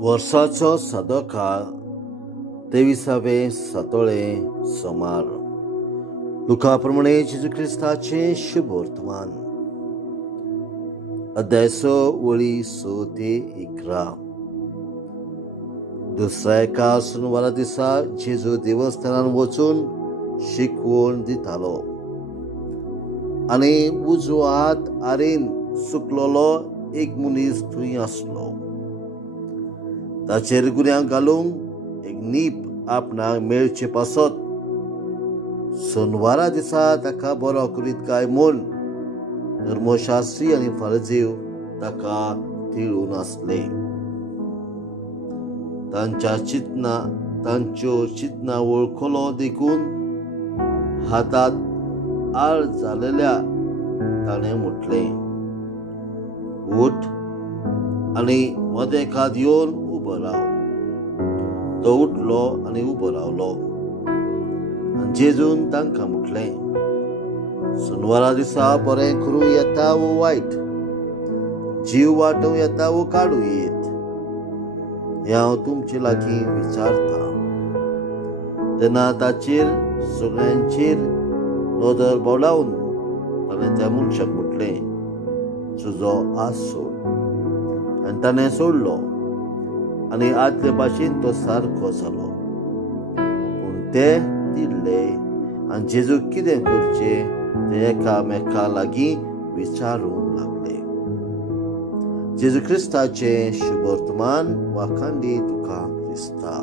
वर्साचो सादो काळ 23वे सातोळे सोमार. लुका प्रमाणे जेजू क्रिस्ताचे शुभ वर्तमान. अध्याय 6 वळी 6 ते 11. दुसऱ्या एका सुनवारा दिसा जेजू देवस्थानान वचून शिकवण दितालो आनी उजवो हात आरेन सुकलोलो एक मनीस थंय आसलो. ताचेर गुन्यांक घालूंक एक नीप आपणाक मेळचे पासत सोनवारा दिसा ताका बरो करीत काय म्हूण धर्मशास्त्री आनी फारिजीव ताका थिळून आसले. तांच्यो चिंतना वळखलो देखून हातांत आळ जालेल्या ताणें म्हटलें, उठ आनी मदेकात येवन उबो राव. तो उठलो आनी उबो रावलो. आनी जेजून तांकां म्हटलें, सोनवारा दिसा बरें करूं येता वो वायट, जीव वाटूं येता वो काडूं येत, हें हांव तुमचे लागीं विचारतां. तेन्ना ताचेर सगळ्यांचेर नदर बोलावन ताणें त्या मनशाक म्हटलें, तुजो आस सोड. आनी ताणें सोडलो आनी आदले भाशेन तो सारको जालो. पूण ते तिडले आनी जेजू कितें करचें ते एकामेका लागीं विचारूंक लागले. जेजू क्रिस्ताचें शुभ वर्तमान. वाखांडी तुका क्रिस्ता.